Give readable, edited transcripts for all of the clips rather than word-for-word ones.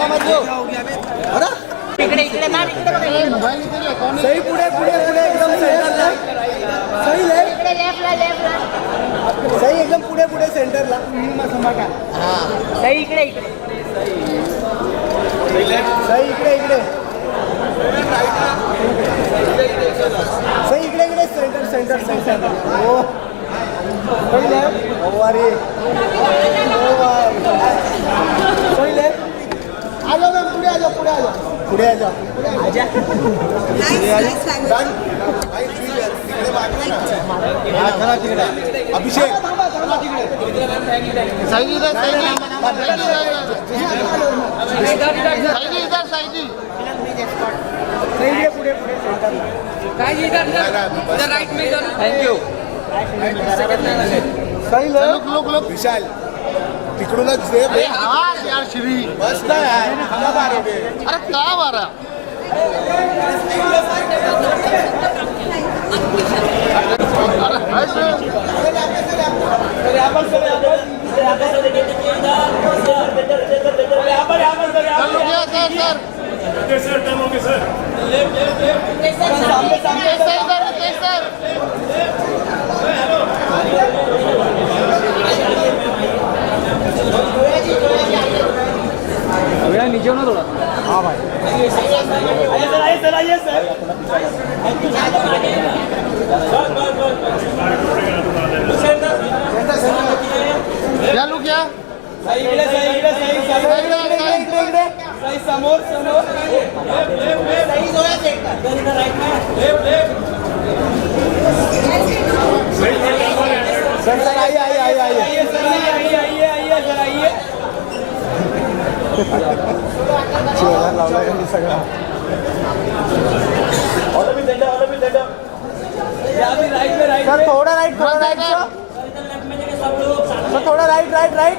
धक्का मत दो. अरे इकडे इकडे ना इकडे बघा. सही पुढे पुढे पुढे एकदम सेंटरला. सही ले. इकडे लेफ्टला लेफ्टला. सही एकदम पुढे पुढे सेंटरला. हां. सही इकडे इकडे. सही इकडे इकडे. सही इकडे इकडे सेंटर सेंटर सेंटर. हो. सही ले. ओवारी. ओवारी. सही ले. आ जाओ मॅम पुढे आ जाओ पुढे आ जाओ. पुढे आ जाओ. आजा. अभिषेक साइडी इधर साइडी इधर साइडी सही पुढे पुढे सेंटरला. इधर राइट में इधर. Thank you. सही ले. लोक विशाल तिकडूनच दे. हाँ यार श्री मस्त आहे. अरे क्या मारा नीचे हो ना थोड़ा. हाँ भाई. क्या लुक क्या समोर समोर. सर आइए आइए आइए आइए सर आइए सर आइए. लावला त्यांनी सगळा. सर थोड़ा राइट सर थोड़ा राइट राइट राइट.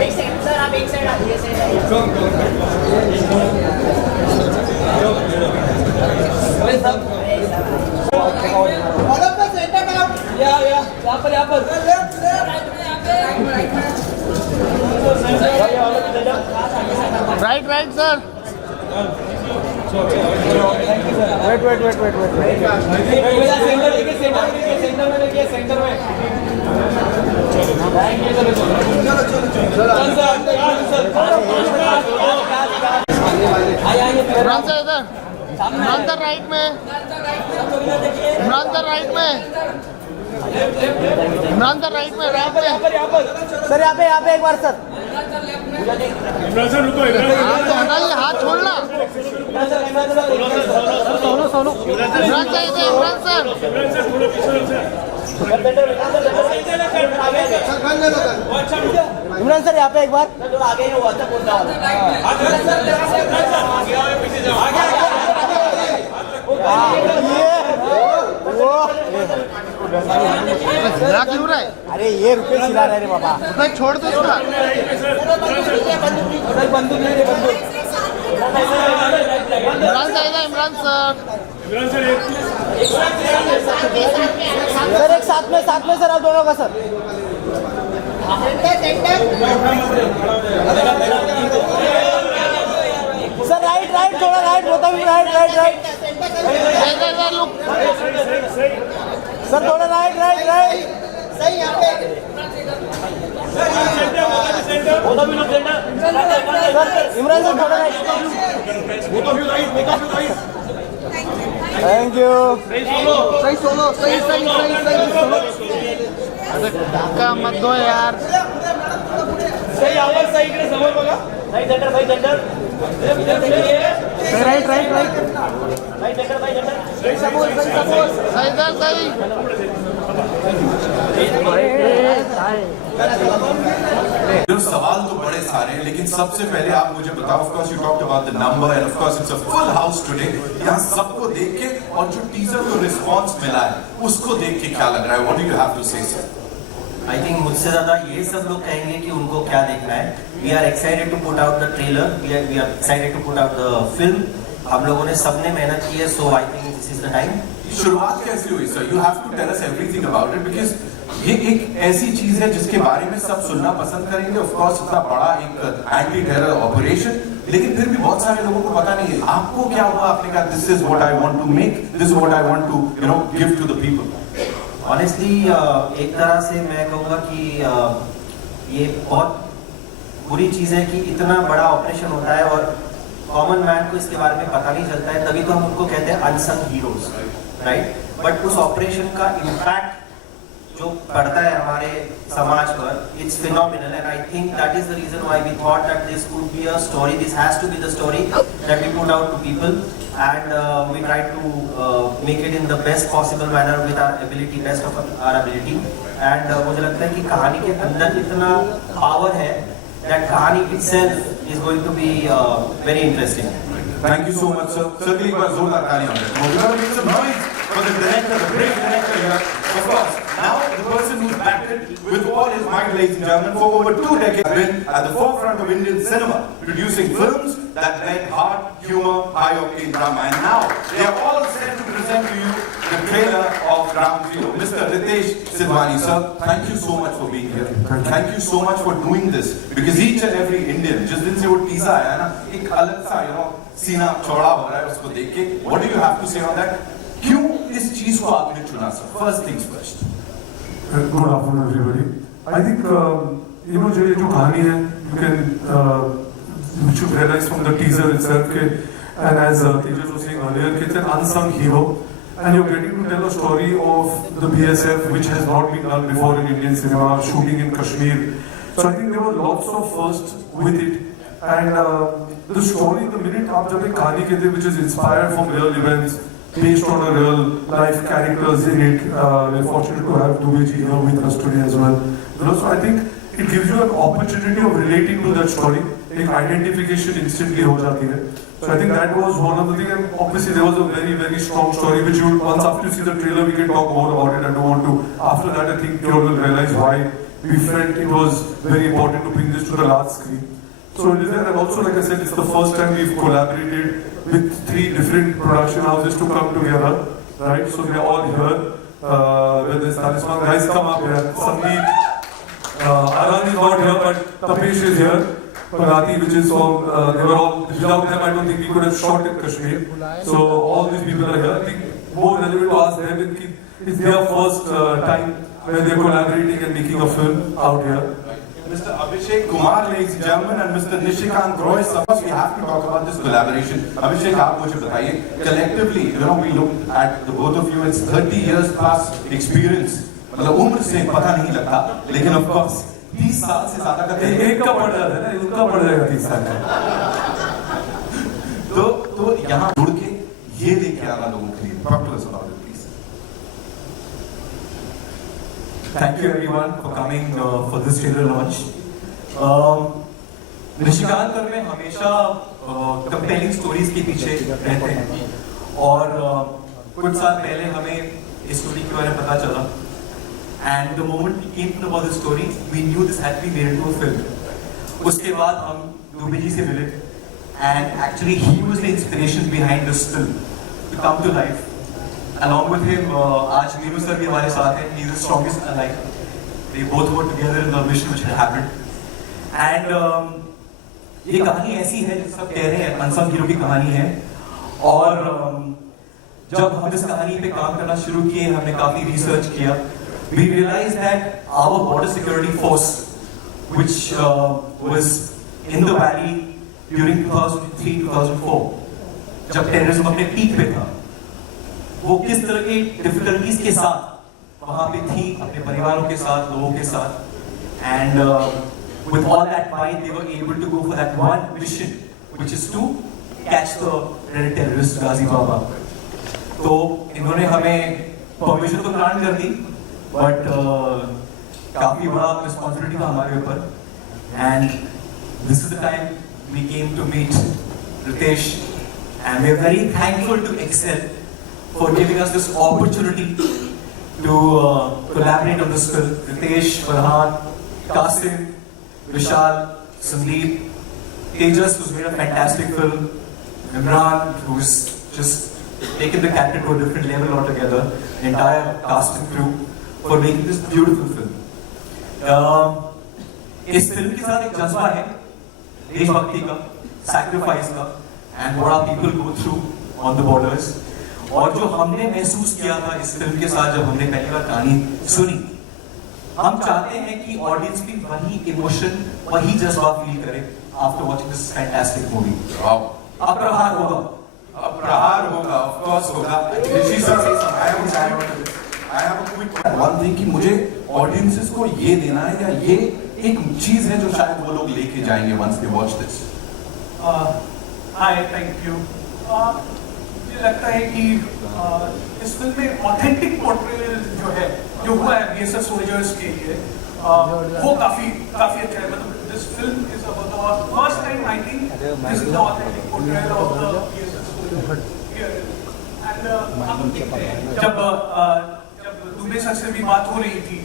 एक सेकंड सर आप एक साइड आइए right right sir wait wait wait wait wait. Centre में इमरान सर इधर. इमरान सर राइट में. इमरान सर राइट में. इमरान सर राइट में राइट में. सर यहाँ पे एक बार सर. हाथ तो हटाइए हाथ छोड़ना. सोनू सोनू. इमरान सर इधर. इमरान सर इमरान सर यहाँ पे एक बार. हिला क्यों रहा है. अरे ये रुपये खिला रहे रे बाबा. भाई छोड़ दो इसका. इमरान सर इधर. इमरान सर सर एक साथ में सर आप दोनों का सर. सर राइट राइट थोड़ा राइट होता भी राइट राइट राइट. इधर लुक. सर थोड़ा राइट राइट राइट. सही यहाँ पे सर इमरान सर थोड़ा राइट. Thank you. सही सोलो सही सही सही सही सोलो. अरे धक्का मत दो यार. सही आवाज सही इकडे समोर बघा. भाई सेंटर भाई सेंटर राइट राइट राइट. भाई सेंटर भाई सेंटर सही समोर सही समोर. सही इधर सही. जो सवाल तो बड़े सारे हैं, लेकिन सबसे पहले आप मुझे बताओ. Of course you talked about the number and of course it's a full house today. यहाँ सबको देख के और जो टीजर को रिस्पांस मिला है उसको देख के क्या लग रहा है? What do you have to say sir? I think मुझसे ज्यादा ये सब लोग कहेंगे कि उनको क्या देखना है. We are excited to put out the trailer. We are excited to put out the film. हम लोगों ने सबने मेहनत की है. So I think this is the time. शुरुआत कैसे हुई sir? You have to tell us everything about it because ये एक ऐसी चीज है जिसके बारे में सब सुनना पसंद करेंगे। ऑफ कोर्स इतना बड़ा एक एंटी टेरर ऑपरेशन, लेकिन फिर भी बहुत सारे लोगों को पता नहीं है। आपको क्या हुआ? आपने कहा this is what I want to make, this is what I want to give to the people. Honestly एक तरह से मैं कहूँगा कि ये बहुत बुरी चीज़ है कि इतना बड़ा ऑपरेशन होता है और कॉमन मैन को इसके बारे में पता नहीं चलता है, तभी तो हम उनको कहते हैं अनसंग हीरोज, राइट। बट उस ऑपरेशन का इम्पैक्ट जो पड़ता है हमारे समाज पर, it's phenomenal, and I think that is the reason why we thought that this could be a story, this has to be the story that we put out to people, and we try to make it in the best possible manner with our ability, best of our ability. And मुझे लगता है कि कहानी के अंदर इतना power है that कहानी itself is going to be very interesting. Thank you so much, sir. Certainly, एक बार जोरदार तालियां हो जाए। We gotta make some noise for the director, the great director here. Of course, now the person who's backed it with all his might, ladies and gentlemen, for over 2 decades, has been at the forefront of Indian cinema, producing films that blend heart, humor, high octane drama, and now they are all set to present to you the trailer of Ground Zero. Mr. Ritesh Sidhwani, sir, thank you so much for being here. Thank you so much for doing this, because each and every Indian, जिस दिन से वो teaser आया ना, एक अलग सा सीना चौड़ा हो रहा है उसको देख के। What do you have to say on that? क्यों इस चीज को आपने चुना, sir? First things first. Good afternoon, everybody. I think जो ये जो कहानी है, you can which you realize from the teaser itself, and as Tejas was saying earlier, it's an unsung hero, and you're getting to tell a story of the BSF which has not been done before in Indian cinema, shooting in Kashmir. So I think there were lots of firsts with it, and the story, the minute आप जब एक कहानी कहते हैं which is inspired from real events, based on a real life characters in it, we're fortunate to have Dubey ji here with us today as well. So I think it gives you an opportunity of relating to that story. एक identification instantly हो जाती है. So I think that was one of the things, and obviously there was a very, very strong story which you, once after you see the trailer, we can talk more about it. I don't want to, after that I think you all will realize why we felt it was very important to bring this to the large screen. So it is there, and also like I said, it's the first time we've collaborated with 3 different production houses to come together, right? So they're all here, whether it's Talisman, guys come up here, Sandeep, Anand is not here, but Tapesh is here. Pagati, which is from, they were all, without them I don't think we could have shot in Kashmir. So all these people are here. I think more relevant to ask them, it's their first time where they're collaborating and making a film out here. Mr. Abhishek Kumar, ladies and gentlemen, and Mr. Nishikant Roy, we have to talk about this collaboration. Abhishek, आप मुझे बताइए, collectively, we looked at the both of you, it's 30 years plus experience. मतलब उम्र से पता नहीं लगता, लेकिन of course 30 साल से ज्यादा का एक का पड़ जाता है ना, उनका पड़ जाएगा 30 साल का। तो यहाँ जुड़ के ये लेके आना लोगों के लिए, talk to us about it, please. Thank you everyone for coming for this trailer launch. Nishikant और मैं हमेशा कंपेलिंग स्टोरीज के पीछे रहते हैं, और कुछ साल पहले हमें इस स्टोरी के बारे में पता चला, and the moment we came to know about the story, we knew this had to be made into a film. उसके बाद हम दुबे जी से मिले, and actually he was the inspiration behind this film to come to life. Along with him, आज Meenu sir भी हमारे साथ हैं. He is the strongest alive. They both were together in the mission which had happened. And ये कहानी ऐसी है जिसे सब कह रहे हैं अनसंग हीरो की कहानी है, और जब हम इस कहानी पे काम करना शुरू किए, हमने काफी रिसर्च किया. We realized that our border security force, which was in the valley during 2003-2004, जब टेररिज्म अपने पीक पे था, वो किस तरह की डिफिकल्टीज के साथ वहां पे थी, अपने परिवारों के साथ, लोगों के साथ, and with all that might they were able to go for that one mission, which is to catch the terrorist Ghazi Baba. तो इन्होंने हमें परमिशन तो ग्रांट कर दी, बट काफी बड़ा रिस्पॉन्सिबिलिटी था हमारे ऊपर, and this is the time we came to meet Ritesh, and we are very thankful to Excel for giving us this opportunity to collaborate on this film. Ritesh, Farhan, Kasim, Vishal, Sandeep, Tejas, who's made a fantastic film, Imran, who's just taken the character to a different level altogether, the entire cast and crew. for making this beautiful film. इस film के साथ एक जज्बा है देशभक्ति का, sacrifice का, and what our people go through on the borders. और जो हमने महसूस किया था इस फिल्म के साथ जब हमने पहली बार कहानी सुनी, हम चाहते हैं कि ऑडियंस भी वही इमोशन, वही जज्बा फील करे after watching this fantastic movie. अब प्रहार होगा. अब प्रहार होगा, ऑफ कोर्स होगा. ऋषि sir, I have a quick one thing कि मुझे ऑडियंसेस को ये देना है या ये एक चीज है जो शायद वो लोग लेके जाएंगे once they watch this. Hi, thank you. मुझे लगता है कि इस फिल्म में ऑथेंटिक पोर्ट्रेयल जो हुआ है बीएसएफ सोल्जर्स के लिए, वो काफी अच्छा है. मतलब this film is about the first time I think this is the authentic portrayal of the BSF soldiers. And जब दुबे सर से भी बात हो रही थी,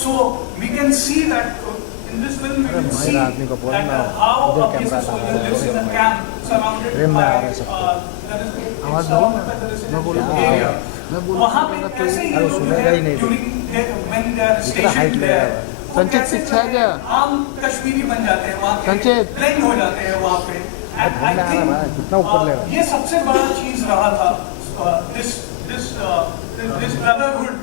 so we can see that in this film we can see that how a BSF soldier lives in a camp surrounded by area. वहाँ पे कैसे ये लोग when they are stationed there, संचित शिक्षा है क्या? आम कश्मीरी बन जाते हैं वहाँ पे, ब्लेंड हो जाते हैं वहाँ पे. And I think ये सबसे बड़ा चीज रहा था this brotherhood.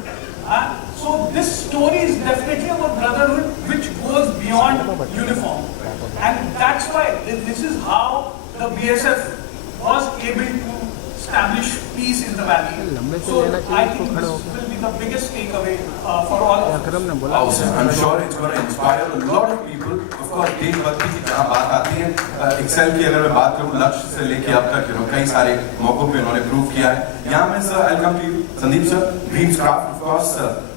So this story is definitely about brotherhood which goes beyond uniform, and that's why this is how the BSF was able to establish peace in the valley. So I think this will be the biggest takeaway for all of us. Awesome. I'm sure it's going to inspire a lot of people. Of course, देशभक्ति की जहाँ बात आती है, Excel की अगर मैं बात करूँ लक्ष्य से लेके अब तक कई सारे मौकों पे उन्होंने प्रूव किया है. यहाँ मैं sir I'll come to you, Sandeep sir, Dreams Craft, of course,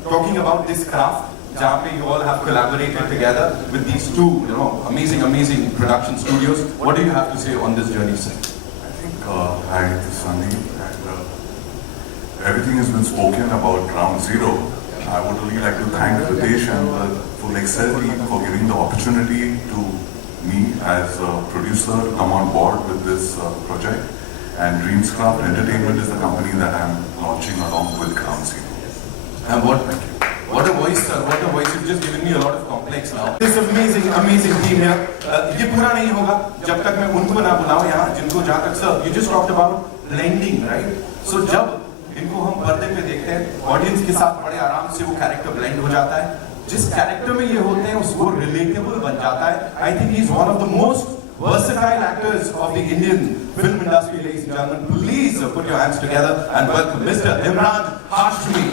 talking about this craft, जहाँ पे you all have collaborated together with these two, amazing production studios. What do you have to say on this journey, sir? Hi, this is Sandeep, and everything has been spoken about Ground Zero. I would really like to thank Ritesh and the full Excel team for giving the opportunity to me as a producer to come on board with this project. And Dreamscraft Entertainment is the company that I'm launching along with Ground Zero. And what a voice, sir! What a voice! You've just given me a lot of complex now. This amazing team here. ये पूरा नहीं होगा जब तक मैं उनको ना बुलाऊं यहाँ जिनको जहाँ तक sir you just talked about blending, right? So जब इनको हम पर्दे पे देखते हैं ऑडियंस के साथ बड़े आराम से वो कैरेक्टर ब्लेंड हो जाता है. जिस कैरेक्टर में ये होते हैं उसको रिलेटेबल बन जाता है. I think he's one of the most versatile actors of the Indian film industry, ladies and gentlemen. Please put your hands together and welcome Mr. Imran Hashmi.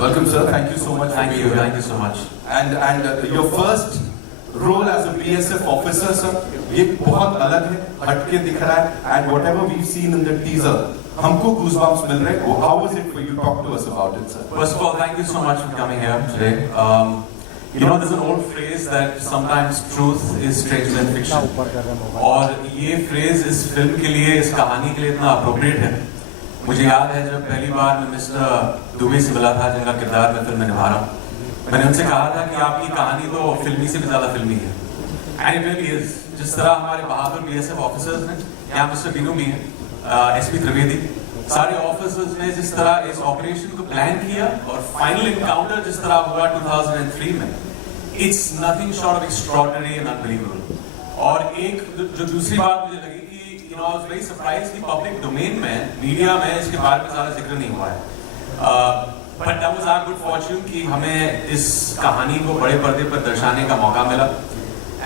Welcome, sir. Thank you so much. Thank you so much. And your first role as a BSF officer, sir, ये बहुत अलग है, हटके दिख रहा है. And whatever we've seen in the teaser, हमको goosebumps मिल रहे हैं. How was it for you? Talk to us about it, sir. First of all, thank you so much for coming here today. There's an old phrase that sometimes truth is stranger than fiction. और ये phrase इस film के लिए, इस कहानी के लिए इतना appropriate है. मुझे याद है जब पहली बार मैं मिस्टर दुबे से मिला था जिनका किरदार मैं फिल्म में निभा रहा हूँ, मैंने उनसे कहा था कि आपकी कहानी तो फिल्मी से भी ज्यादा फिल्मी है. And it really is. जिस तरह हमारे बहादुर बीएसएफ ऑफिसर्स ने, यहाँ मिस्टर बीनू भी हैं, एसपी त्रिवेदी, सारे ऑफिसर्स ने जिस तरह इस ऑपरेशन को प्लान किया और फाइनल इनकाउंटर जिस तरह हुआ 2003 में, it's nothing short of extraordinary and unbelievable. और एक जो दूसरी बात मुझे लगी कि I was very surprised कि पब्लिक डोमेन में, मीडिया में इसके बारे में ज़्यादा जिक्र नहीं हुआ है. But that was our good fortune कि हमें इस कहानी को बड़े पर्दे पर दर्शाने का मौका मिला.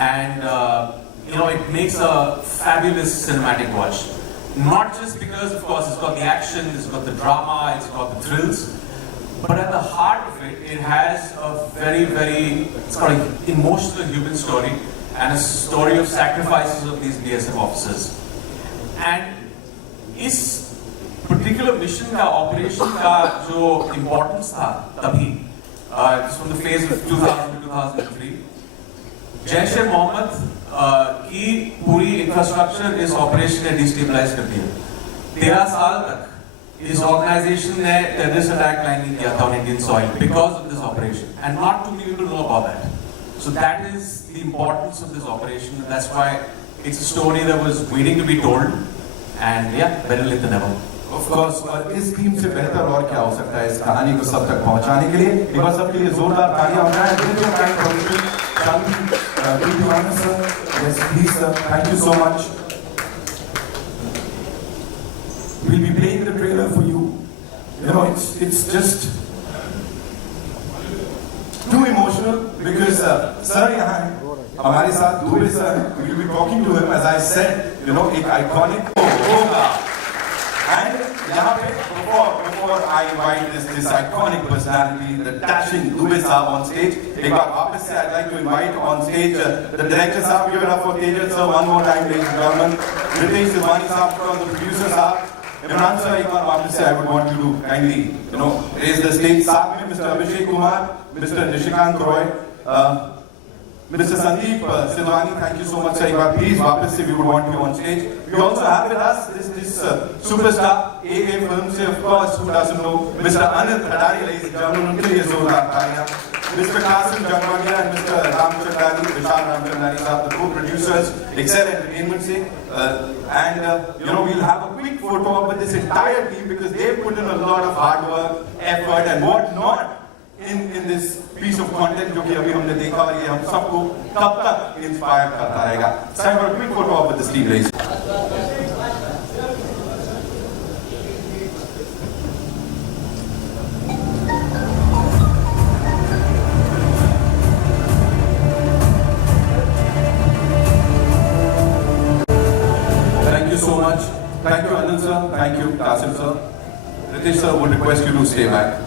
And it makes a fabulous cinematic watch. Not just because, of course, it's got the action, it's got the drama, it's got the thrills, but at the heart of it, it has a it's got an emotional human story and a story of sacrifices of these BSF officers. And इस particular mission का, operation का जो importance था तभी, from the phase of 2000 to 2003, जैश-ए Mohammad की पूरी infrastructure इस operation ने destabilize कर दिया. 13 साल तक इस ऑर्गेनाइजेशन ने टेररिस्ट अटैक प्लानिंग किया था on Indian soil because of this operation and not too many people know about that. So that is the importance of this operation. That's why it's a story that was waiting to be told and yeah better late than never. Of course, और इस team से बेहतर और क्या हो सकता है इस कहानी को सब तक पहुंचाने के लिए. एक बार सबके लिए जोरदार तालियां हो जाए. Yes, please sir. Thank you so much. We'll be playing the trailer for you. You know, it's just too emotional because sir यहाँ है हमारे साथ. दुबे सर हैं. We will be talking to him as I said. You know, एक iconic होगा. And यहाँ पे before I invite this iconic personality, the dashing Dubey Saab on stage. एक बार वापस से I'd like to invite on stage the director Saab. Give it up for Tejas sir one more time, ladies and gentlemen. Ritesh Silvani Saab, from the producer Saab. Imran sir, एक बार वापस से I would want you to kindly, you know, raise the stage. साथ में Mr. Abhishek Kumar, Mr. Nishikant Roy, Mr. Sandeep Silvani, thank you so much sir. एक बार please वापस से we would want you on stage. We also have with us this superstar AA film से, of course, who doesn't know, Mr. Anil Khadani, ladies and gentlemen. उनके लिए जोरदार तालियां. Mr. Qasim Jagmania and Mr. Ramchandani, Vishal Ramchandani साहब, the co-producers, Excel Entertainment से. And you know, we'll have a quick photo up with this entire team because they put in a lot of hard work, effort and what not in this piece of content जो कि अभी हमने देखा और ये हम सबको कब तक इंस्पायर करता रहेगा. So I have a quick photo up with this team, ladies. Thank you so much. Thank you Anil sir. Thank you Qasim sir. Ritesh sir would request you to stay back.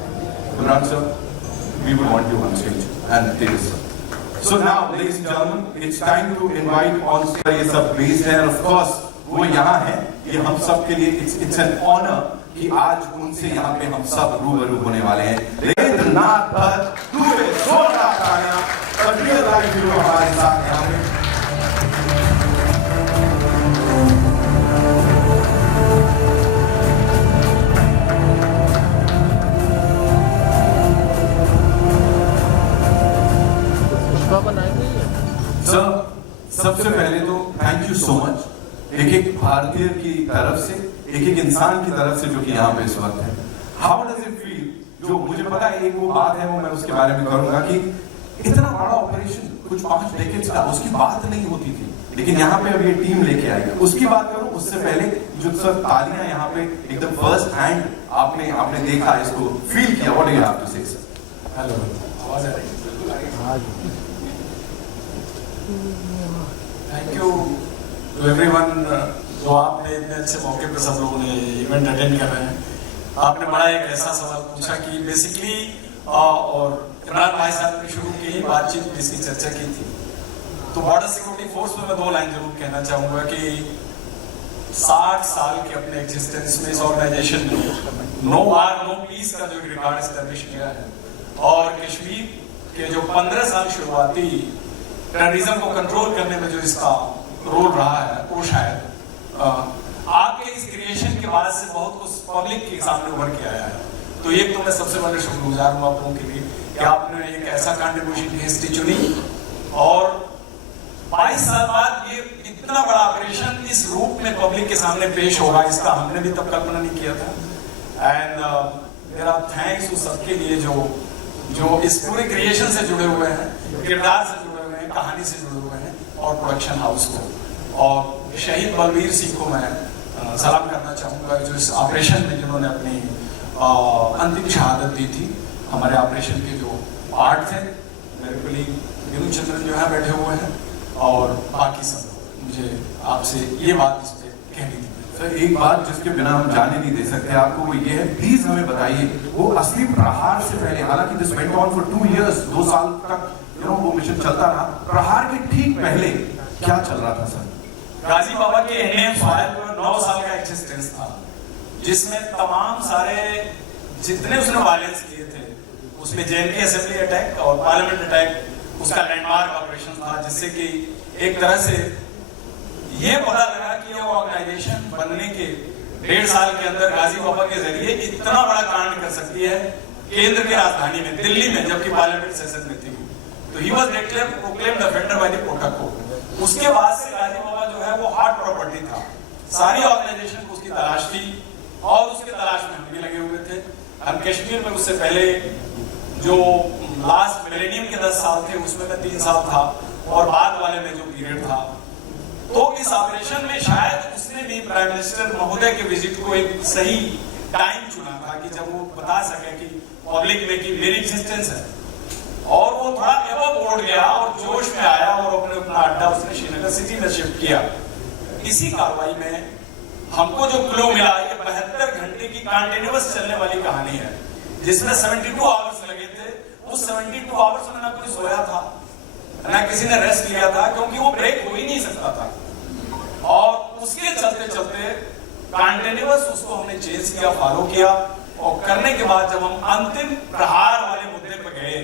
Imran sir, we would want you on stage and Tejas sir. So now, ladies and gentlemen, it's time to invite on stage. ये सब based है, and of course वो यहाँ है. ये हम सब के लिए it's an honor कि आज उनसे यहाँ पे हम सब रूबरू होने वाले हैं. रेंद्रनाथ भट्ट, दुबे, जोरदार तालियां. A real life hero हमारे साथ यहाँ पे. सर, सबसे पहले तो थैंक यू सो मच एक भारतीय की तरफ से, एक इंसान की तरफ से जो कि यहाँ पे इस वक्त है. How does it feel? जो मुझे पता है एक वो बात है, वो मैं उसके बारे में करूंगा कि इतना बड़ा ऑपरेशन कुछ 5 डेकेड्स का, उसकी बात नहीं होती थी, लेकिन यहाँ पे अब ये टीम लेके आई है. उसकी बात करूं उससे पहले जो सर तालियां यहाँ पे एकदम फर्स्ट हैंड आपने देखा, इसको फील किया. What do you have to say sir? Hello, आवाज आ रही है? थैंक यू टू एवरीवन जो आपने इतने अच्छे मौके पर सब लोगों ने इवेंट अटेंड कर रहे हैं. आपने बड़ा एक ऐसा सवाल पूछा कि बेसिकली और इमरान भाई साहब ने शुरू की बातचीत में इसकी चर्चा की थी. तो बॉर्डर सिक्योरिटी फोर्स में मैं 2 लाइन जरूर कहना चाहूंगा कि 60 साल के अपने एग्जिस्टेंस में इस ऑर्गेनाइजेशन ने नो वार नो पीस का जो रिकॉर्ड एस्टेब्लिश किया है, और कश्मीर के जो 15 साल शुरुआती टेररिज्म को कंट्रोल करने में जो इसका रोल रहा है, वो शायद आपके इस क्रिएशन के बाद से बहुत कुछ पब्लिक के सामने उभर के आया है. तो एक तो मैं सबसे पहले शुक्रगुजार हूँ आप लोगों के लिए कि आपने एक ऐसा कंट्रीब्यूशन की हिस्ट्री चुनी, और 22 साल बाद ये इतना बड़ा ऑपरेशन इस रूप में पब्लिक के सामने पेश होगा, इसका हमने भी तब कल्पना नहीं किया था. एंड मेरा थैंक्स उस सबके लिए जो इस पूरे क्रिएशन से जुड़े हुए हैं, किरदार से जुड़े हुए हैं, कहानी से जुड़े हुए हैं, और प्रोडक्शन हाउस को, और शहीद बलवीर सिंह को मैं सलाम करना चाहूँगा जो इस ऑपरेशन में जिन्होंने अपनी अंतिम शहादत दी थी. हमारे ऑपरेशन के जो पार्ट थे, मेरे कलीग विनु चंद्रन जो है बैठे हुए हैं, और बाकी सब. मुझे आपसे ये बात इस पे कहनी थी. सर, एक बात जिसके बिना हम जाने नहीं दे सकते आपको, वो ये है, प्लीज हमें बताइए वो असली प्रहार से पहले, हालांकि this went on for 2 years, 2 साल तक वो मिशन चलता रहा, प्रहार के ठीक पहले क्या चल रहा था सर? गाजी बाबा के एनएम फाइल पर 9 साल का एक्सिस्टेंस था, जिसमें तमाम सारे जितने उसने वायलेंस किए थे, उसमें जेएनके असेंबली अटैक और पार्लियामेंट अटैक उसका लैंडमार्क ऑपरेशन था, जिससे कि एक तरह से ये पता लगा कि ये ऑर्गेनाइजेशन बनने के 1.5 साल के अंदर गाजी बाबा के जरिए इतना बड़ा कांड कर सकती है केंद्र की राजधानी में, दिल्ली में, जबकि पार्लियामेंट सेशन में थी। तो he was proclaimed offender by the protocol. उसके बाद से गाजी बाबा जो है वो हॉट प्रॉपर्टी था, सारी ऑर्गेनाइजेशन को उसकी तलाश थी और उसके तलाश में हम भी लगे हुए थे। हम कश्मीर में उससे पहले जो लास्ट मिलेनियम के 10 साल थे उसमें मैं 3 साल था और बाद वाले में जो पीरियड था, तो इस ऑपरेशन में शायद उसने भी प्राइम मिनिस्टर महोदय के विजिट को एक सही टाइम चुना था कि जब वो बता सके कि पब्लिक में कि मेरी एग्जिस्टेंस है। और वो थोड़ा एवं बोर्ड गया और जोश में आया और अपना अड्डा उसने श्रीनगर सिटी में शिफ्ट किया। इसी कार्रवाई में हमको जो क्लू मिला, ये 72 घंटे की कंटिन्यूअस चलने वाली कहानी है जिसमें 72 आवर्स लगे थे। उस 72 आवर्स में ना कोई सोया था ना किसी ने रेस्ट लिया था, क्योंकि वो ब्रेक हो ही नहीं सकता था। और उसके चलते चलते कंटिन्यूअस उसको हमने चेंज किया, फॉलो किया और करने के बाद जब हम अंतिम प्रहार वाले मुद्दे पर गए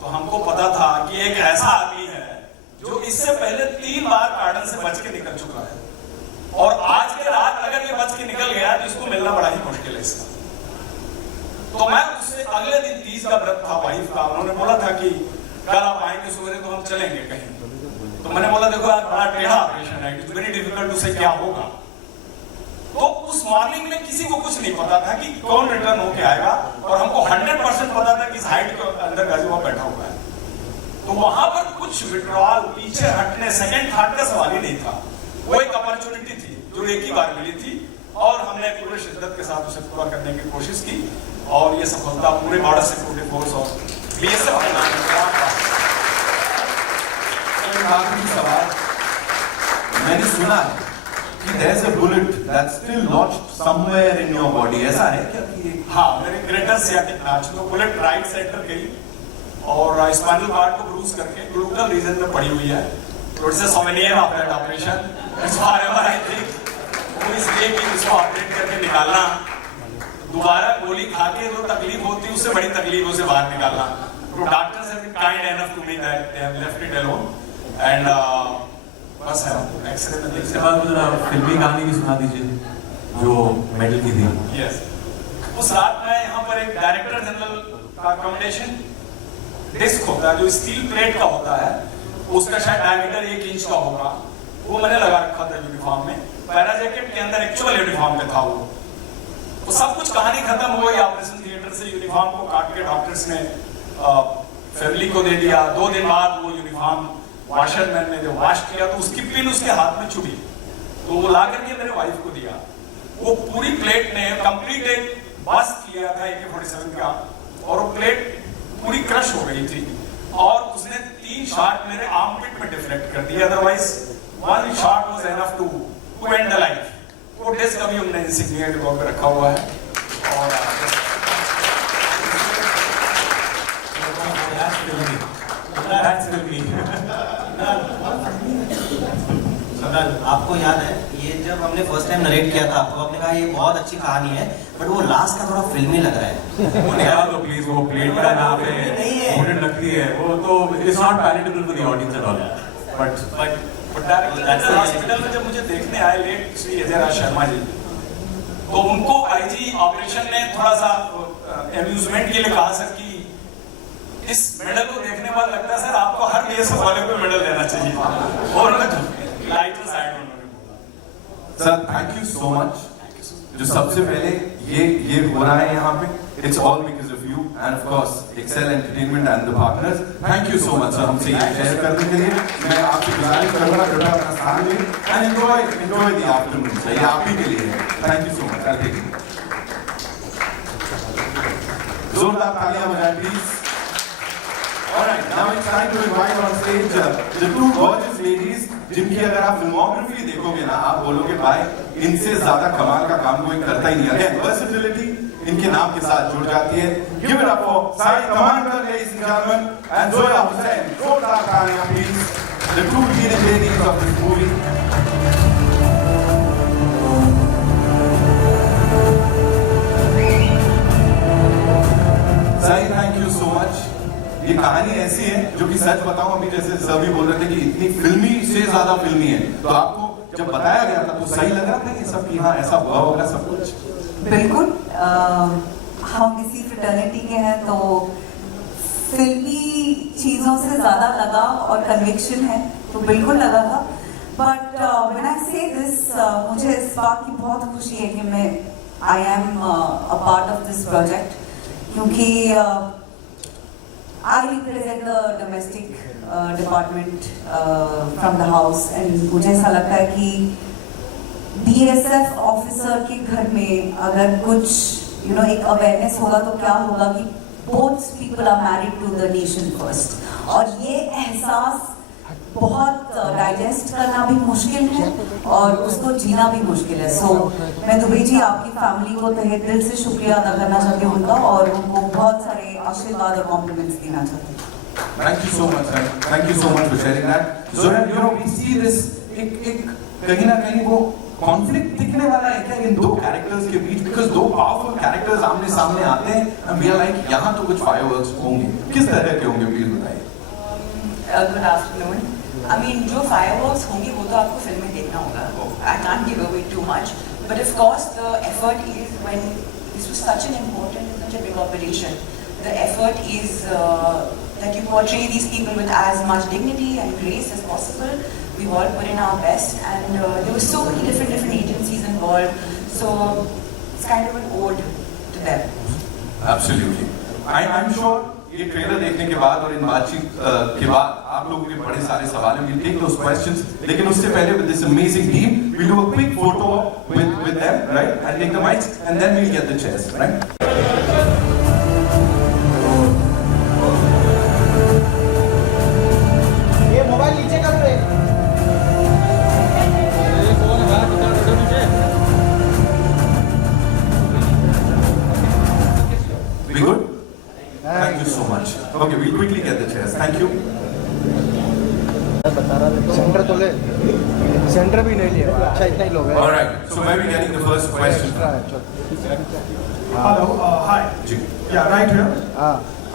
तो हमको पता था कि एक ऐसा आदमी है जो इससे पहले 3 बार गार्डन से बच के निकल चुका है और आज के रात अगर ये बच के निकल गया तो इसको मिलना बड़ा ही मुश्किल है इसका। तो मैं उससे अगले दिन 30 का व्रत था वाइफ का, उन्होंने बोला था कि कल आप आएंगे सवेरे तो हम चलेंगे कहीं। तो मैंने बोला देखो यार बड़ा टेढ़ा ऑपरेशन है, इट्स वेरी डिफिकल्ट टू से क्या होगा। तो उस मॉर्निंग में किसी को कुछ नहीं पता था कि कौन रिटर्न होके आएगा और हमको 100% पता था कि इस हाइट के अंदर गाजी बाबा बैठा हुआ है। तो वहां पर कुछ विड्रॉल, पीछे हटने, सेकंड थॉट का सवाल ही नहीं था। वो एक अपॉर्चुनिटी थी जो एक ही बार मिली थी और हमने पूरे शिद्दत के साथ उसे पूरा करने की कोशिश की और ये सफलता पूरे बॉर्डर सिक्योरिटी फोर्स और बीएसएफ के नाम आखिरी सवाल, मैंने सुना है कि there is a bullet that's still lodged somewhere in your body, ऐसा है क्या कि? हाँ, मेरे ग्रेटर सियाटिक नाच में बुलेट राइट सेंटर गई और स्पाइनल कॉर्ड को ब्रूज करके ग्लूटल रीजन में पड़ी हुई है। तो it's a souvenir of that operation. It's forever I think. वो इसलिए कि इसको ऑपरेट करके निकालना, दोबारा गोली खा के जो तकलीफ होती है उससे बड़ी तकलीफ उसे बाहर निकालना। तो doctors have been kind enough to me that they have left it alone and बस है एक्सरे में। इसके बाद मुझे फिल्मी कहानी भी सुना दीजिए जो मेडल की थी। यस, उस रात में यहाँ पर एक डायरेक्टर जनरल का कमेंडेशन डिस्क होता है जो स्टील प्लेट का होता है, उसका शायद डायमीटर 1 इंच का होगा। वो मैंने लगा रखा था यूनिफॉर्म में, पैरा जैकेट के अंदर एक्चुअल यूनिफॉर्म में था वो। तो सब कुछ कहानी खत्म हो गई, ऑपरेशन थिएटर से यूनिफॉर्म को काट के डॉक्टर्स ने फैमिली को दे दिया। 2 दिन बाद वो यूनिफॉर्म वॉशरमैन ने जो वॉश किया तो उसकी पिन उसके हाथ में चुभी, तो वो ला करके मेरे वाइफ को दिया। वो पूरी प्लेट ने कंप्लीट एक बस्ट किया था AK-47 का और वो प्लेट पूरी क्रश हो गई थी और उसने 3 शॉट मेरे आर्मपिट में डिफ्लेक्ट कर दिया। Otherwise 1 shot was enough to end the life. वो डिस्क अभी हमने इंसिग्निया के तौर पे रखा हुआ है और आपको याद है ये जब हमने फर्स्ट टाइम नरेट किया था आपको, आपने कहा ये बहुत अच्छी कहानी है बट वो लास्ट का थोड़ा फिल्मी लग रहा है। वो निकाल दो प्लीज, वो प्लेट का नाम है, बुलेट लगती है, वो तो it's not palatable for the audience at all. But director hospital में जब मुझे देखने आए लेट श्री अजय राज शर्मा जी, तो उनको आईजी ऑपरेशन ने थोड़ा सा एम्यूजमेंट के लिए कहा सर कि इस मेडल को देखने बाद लगता है सर आपको हर बीएसएफ वाले को मेडल देना चाहिए और lighter side sir thank you so much. जो सबसे पहले ये हो रहा है यहाँ पे, it's all because of you and of course Excel Entertainment and the partners. Thank you so much sir हमसे ये शेयर करने के लिए। मैं आपसे गुजारिश करूंगा बेटा अपना स्थान लें and enjoy the afternoon sir, ये आप ही के लिए है। Thank you so much. I think जोरदार तालियां बजाएं please. Alright, now it's time to invite on stage the 2 gorgeous ladies जिनकी अगर आप फिल्मोग्राफी देखोगे ना आप बोलोगे भाई इनसे ज्यादा कमाल का काम कोई करता ही नहीं। अगेन वर्सेटिलिटी इनके नाम के साथ जुड़ जाती है। Give it up for Sai Kamankar, ladies and gentlemen, and Zoya Hussain. जोरदार तालियां please. The 2 leading ladies of this movie. Sai, thank you so much. ये कहानी ऐसी है जो कि सच बताऊं, अभी जैसे सर भी बोल रहे थे कि इतनी फिल्मी से ज्यादा फिल्मी है, तो आपको जब बताया गया था तो सही लग रहा था ये सब कि हाँ ऐसा हुआ होगा सब कुछ? बिल्कुल, हम इसी फ्रेटर्निटी के हैं तो फिल्मी चीज़ों से ज़्यादा लगाव और कन्विक्शन है, तो बिल्कुल लगा था। बट व्हेन आई से दिस, मुझे इस बात की बहुत खुशी है कि मैं I am a part of this project, क्योंकि I represent the domestic department from the house and मुझे ऐसा लगता है कि BSF ऑफिसर के घर में अगर कुछ एक अवेयरनेस होगा तो क्या होगा कि both people are married to the nation first, और ये एहसास बहुत डाइजेस्ट करना भी मुश्किल है और उसको जीना भी मुश्किल है। सो मैं दुबे जी आपकी फैमिली को तहे दिल से शुक्रिया अदा करना चाहती हूँ उनका, और उनको बहुत सारे आशीर्वाद और कॉम्प्लीमेंट्स देना चाहती हूँ। Thank you so much, sir. Thank you so much for sharing that. So we see this एक कहीं ना कहीं वो कॉन्फ्लिक्ट दिखने वाला है क्या इन दो कैरेक्टर्स के बीच, बिकॉज दो पावरफुल कैरेक्टर्स आमने सामने आते हैं एंड वी आर लाइक यहाँ तो कुछ फायरवर्क्स होंगे, किस तरह के होंगे प्लीज बताइए। Good afternoon. आई मीन जो फायरवर्क्स होंगे वो तो आपको फिल्म में देखना होगा, I can't give away too much, but of course the effort is when this was such an important such a big operation, the effort is that you portray these people with as much dignity and grace as possible. We've all put in our best, and there were so many different agencies involved, so it's kind of an ode to them. Absolutely. I'm sure ये trailer देखने के बाद और इन बातचीत के बाद आप लोगों के बड़े सारे सवाल हैं, we'll take those questions, लेकिन उससे पहले with this amazing team we'll do a quick photo with them, right? I'll take the mics and then we'll get the chairs, right? Mobile नीचे कर रहे We good? Thank you so much. Okay, we'll quickly get the chairs. Thank you. बता रहा था centre तो ले, centre भी नहीं लिया, अच्छा इतना ही लोग हैं। All right. So where we getting the first question? Hello, hi. Yeah, right here.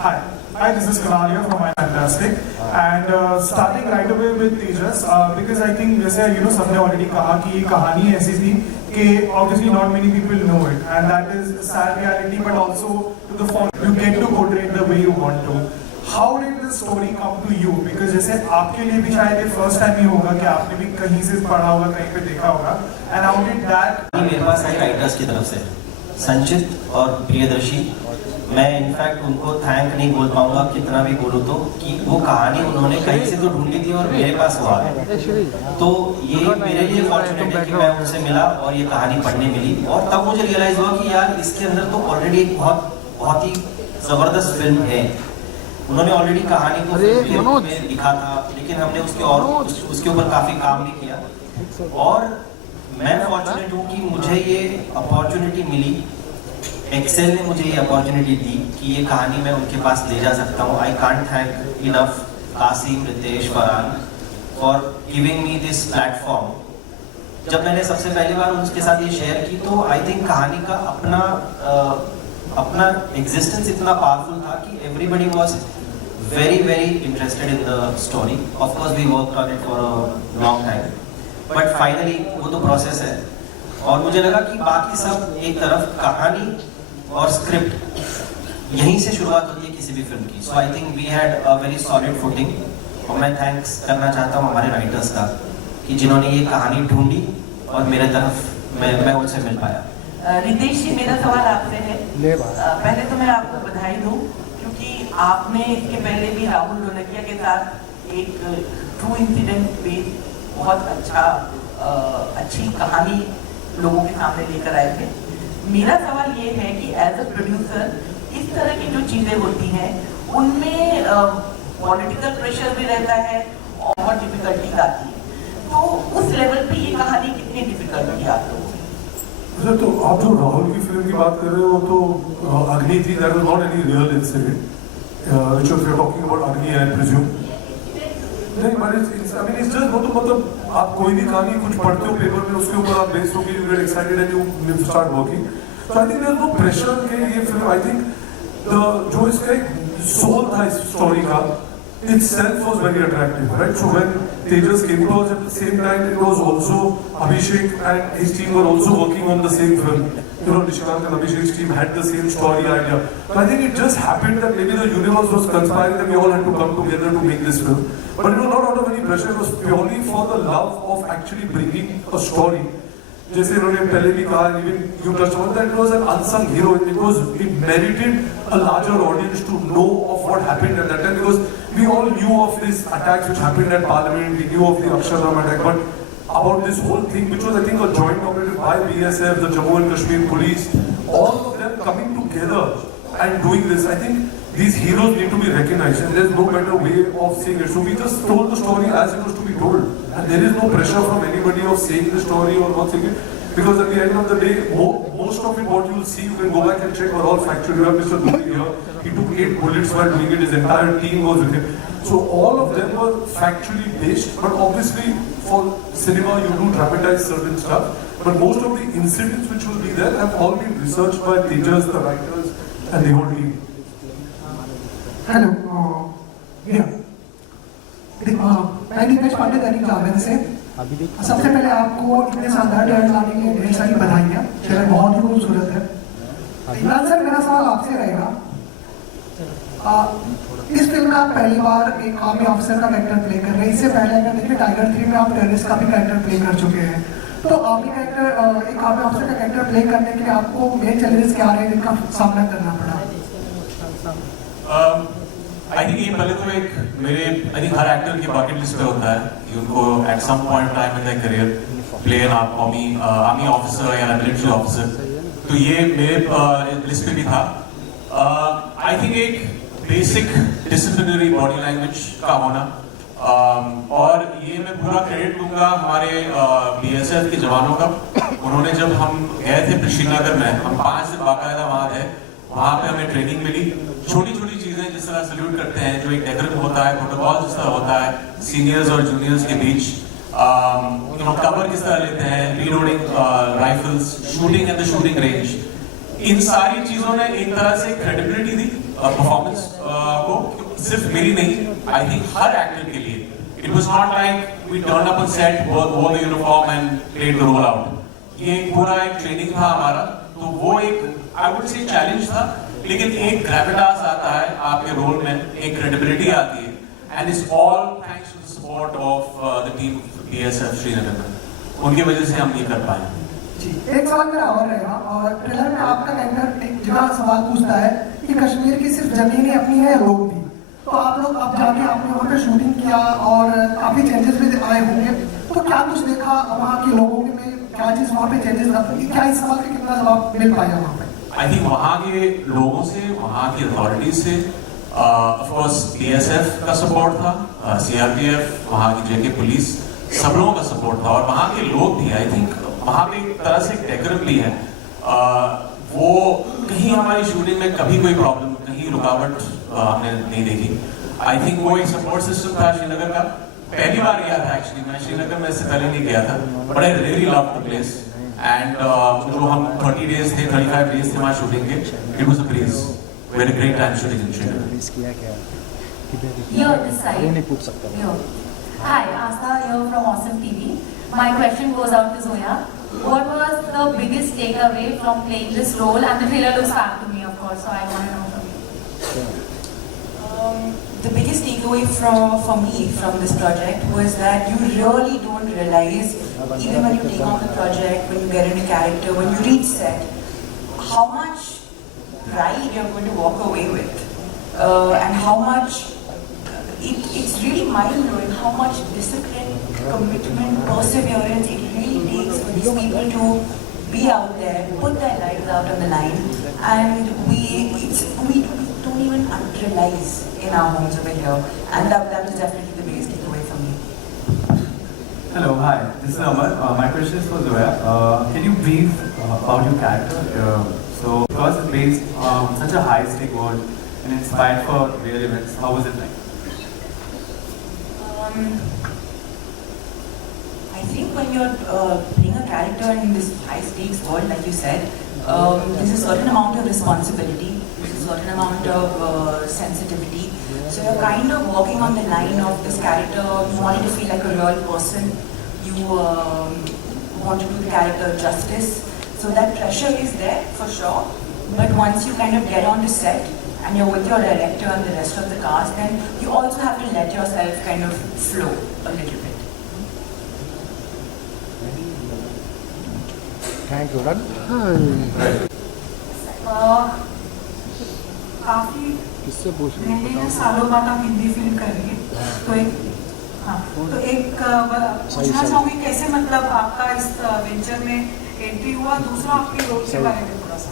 Hi. Hi, this is Kanalia from iFantastic, and starting right away with Tejas, because I think जैसे सबने already कहा कि ये कहानी ऐसी थी कि obviously not many people know it, and that is a sad reality, but also to the fact you get to portray it the way you want to. How did the story come to you? Because जैसे आपके लिए भी शायद ये first time ही होगा कि आपने भी कहीं से पढ़ा होगा, कहीं पे देखा होगा, and how did that? मेरे पास है राइटर्स की तरफ से संचित और प्रियदर्शी, मैं इनफैक्ट उनको थैंक नहीं बोल पाऊंगा कितना भी बोलूँ तो, कि वो कहानी उन्होंने कहीं से तो ढूंढी थी और मेरे पास वो आ गई, तो ये मेरे लिए फॉर्चुनेट है कि मैं उनसे मिला और ये कहानी पढ़ने मिली, और तब मुझे रियलाइज हुआ कि यार इसके अंदर तो ऑलरेडी एक बहुत ही जबरदस्त फिल्म है। उन्होंने ऑलरेडी कहानी को में लिखा था, लेकिन हमने उसके ऊपर काफी काम भी किया, और मैं फॉर्चुनेट हूँ कि मुझे ये अपॉर्चुनिटी मिली, एक्सेल ने मुझे ये अपॉर्चुनिटी दी कि ये कहानी मैं उनके पास ले जा सकता हूँ। I can't thank enough Kasim, Ritesh, Farhan for giving me this platform. जब मैंने सबसे पहली बार उनके साथ ये शेयर की तो आई थिंक कहानी का अपना एग्जिस्टेंस इतना पावरफुल था कि everybody was very interested in the story. Of course we worked on it for a long time, but finally वो तो प्रोसेस है, और मुझे लगा कि बाकी सब एक तरफ, कहानी और स्क्रिप्ट यहीं से शुरुआत होती है किसी भी फिल्म की। So I think we had a very solid footing, और मैं थैंक्स करना चाहता हूँ हमारे राइटर्स का कि जिन्होंने ये कहानी ढूंढी और मेरे तरफ मैं उनसे मिल पाया। रितेश जी, मेरा सवाल आपसे है। पहले तो मैं आपको बधाई दूँ क्योंकि आपने इसके पहले भी राहुल ढोलकिया के साथ एक ट्रू इंसिडेंट पे बहुत अच्छी कहानी लोगों के सामने लेकर आए थे। मेरा सवाल ये है कि एज अ प्रोड्यूसर इस तरह की जो चीज़ें होती हैं उनमें पॉलिटिकल प्रेशर भी रहता है और बहुत डिफिकल्टीज आती है, तो उस लेवल पे ये कहानी कितनी डिफिकल्ट थी आप लोगों को? अच्छा, तो आप जो राहुल की फिल्म की बात कर रहे हो तो अग्नि थी, that was not any real incident, which you are talking about Agni I presume. नहीं, बट इट्स जस्ट वो तो मतलब आप कोई भी कहानी कुछ पढ़ते हो पेपर में, उसके ऊपर आप बेस्ड होके you get excited and you start working. So I think there is no pressure कि ये फिल्म, आई थिंक जो इसका एक सोल था इस स्टोरी का, itself was very attractive, right? So when Tejas came to us at the same time. It was also Abhishek and his team were also working on the same film. You know, Nishikant and Abhishek's team had the same story idea. So I think it just happened that maybe the universe was conspiring that we all had to come together to make this film. But it was not out of any pressure. It was purely for the love of actually bringing a story. जैसे उन्होंने पहले भी कहा, even you touched on that, it was an unsung hero. It merited a larger audience to know of what happened at that time, because we all knew of these attacks which happened at Parliament. We knew of the Aksharam attack, but about this whole thing, which was I think a joint operative by BSF, the Jammu and Kashmir police, all of them coming together and doing this. I think these heroes need to be recognized, and there's no better way of saying it. So we just told the story as it was to be told, and there is no pressure from anybody of saying the story or not saying it, because at the end of the day, most of it, what you will see, you can go back and check, are all factual. You have Mr. Dhoni here, he took 8 bullets while doing it, his entire team was with him. So all of them were factually based, but obviously for cinema you do dramatize certain stuff, but most of the incidents which will be there have all been researched by Tejas, the writers, and the whole team. Hello भैया, मैं दीपेश पांडे दैनिक जागरण से। सबसे पहले आपको इतने शानदार dialogue लाने के लिए ढेर सारी बधाइयाँ। ट्रेलर बहुत ही खूबसूरत है। इमरान सर, मेरा सवाल आपसे रहेगा, इस फिल्म में आप पहली बार एक आर्मी ऑफिसर का कैरेक्टर प्ले कर रहे हैं। इससे पहले अगर देखिए टाइगर 3 में आप टेररिस्ट का भी कैरेक्टर प्ले कर चुके हैं। तो आर्मी कैरेक्टर, एक आर्मी ऑफिसर का कैरेक्टर प्ले करने के लिए आपको मेन चैलेंजेस क्या रहे जिनका सामना करना पड़ा? आई थिंक ये पहले तो एक मेरे आई थिंक हर एक्टर की बकेट लिस्ट पे होता है कि उनको at some point time in their career play an army officer या मिलिट्री ऑफिसर, तो ये मेरे लिस्ट पे भी था। आई थिंक एक बेसिक डिसिप्लिनरी बॉडी लैंग्वेज का होना, और ये मैं पूरा क्रेडिट दूंगा हमारे बीएसएफ के जवानों का। उन्होंने जब हम गए थे श्रीनगर में, हम 5 दिन बाकायदा वहाँ थे, वहाँ पे हमें ट्रेनिंग मिली। छोटी छोटी चीजें जिस तरह सल्यूट करते हैं, जो एक डेकोरम होता है, प्रोटोकॉल जिस तरह होता है सीनियर्स और जूनियर्स के बीच, कवर किस तरह लेते हैं, reloading rifles, shooting at the shooting range, इन सारी चीजों ने एक तरह से क्रेडिबिलिटी दी परफॉर्मेंस को, सिर्फ मेरी नहीं, आई थिंक हर एक्टर के लिए। It was not like we turn up on set, wore the uniform and played the role out. ये पूरा एक ट्रेनिंग था हमारा, तो वो एक आई वुड से चैलेंज था, लेकिन एक ग्रेविटास आता है आपके रोल में, एक क्रेडिबिलिटी आती है, and it's all thanks to the support of the team BSF Srinagar में। उनकी वजह से हम ये कर पाए। जी, एक सवाल मेरा और रहेगा, और ट्रेलर में आपका कैरेक्टर एक जगह सवाल पूछता है कि कश्मीर की सिर्फ जमीन ही अपनी है या लोग भी। तो आप लोग अब जाके आपने वहाँ पे शूटिंग किया और काफी चेंजेस भी आए होंगे, तो क्या कुछ देखा वहाँ के लोगों में, क्या चीज वहाँ पे चेंजेस, क्या इस सवाल का कितना जवाब मिल पाया वहाँ पे? आई थिंक वहाँ के लोगों से, वहाँ की अथॉरिटीज से, ऑफ कोर्स बीएसएफ का सपोर्ट था, सीआरपीएफ, वहाँ की जेके पुलिस, सब लोगों का सपोर्ट था, और वहाँ के लोग भी आई थिंक वहाँ पे एक तरह से डेकोरम भी है। वो कहीं हमारी शूटिंग में कभी कोई प्रॉब्लम, कहीं रुकावट हमने नहीं देखी। आई थिंक वो एक सपोर्ट सिस्टम था श्रीनगर का। पहली बार गया था एक्चुअली, मैं श्रीनगर में इससे पहले नहीं गया था, but I really love the place. And जो हम 30 डेज थे, 35 डेज थे हमारे शूटिंग के, it was a breeze, we had a great time shooting in Srinagar. Here this side. Here. Hi, Asta here from Awesome TV. My question goes out to Zoya. What was the biggest takeaway from playing this role? And the trailer looks fab to me, of course, so I want to know from you. The biggest takeaway for me from this project was that you really don't realize, even when you take on the project, when you get into character, when you reach set, how much pride you're going to walk away with, and how much it's really mind-blowing how much discipline, commitment, perseverance it really takes for these people to be out there, put their lives out on the line, and we don't even realize in our homes over here, and that was definitely the biggest takeaway for me. Hello, hi, this is Amar. My question is for Zoya. Can you brief about your character? So, because it's based on such a high-stake world and inspired for real events, how was it like? I think when you're playing a character in this high-stakes world, like you said, there's a certain amount of responsibility, there's a certain amount of sensitivity. So you're kind of walking on the line of this character, you wanted to feel like a real person, you want to do the character justice. So that pressure is there for sure, but once you kind of get on the set and you're with your director and the rest of the cast, then you also have to let yourself kind of flow a little bit. Thank you, Ran. काफी किससे पूछ रहे महीने सालों बाद आप Hindi film कर रही है, तो एक पूछना चाहूँगी कैसे मतलब आपका इस वेंचर में एंट्री हुआ, दूसरा आपके रोल के बारे में थोड़ा सा।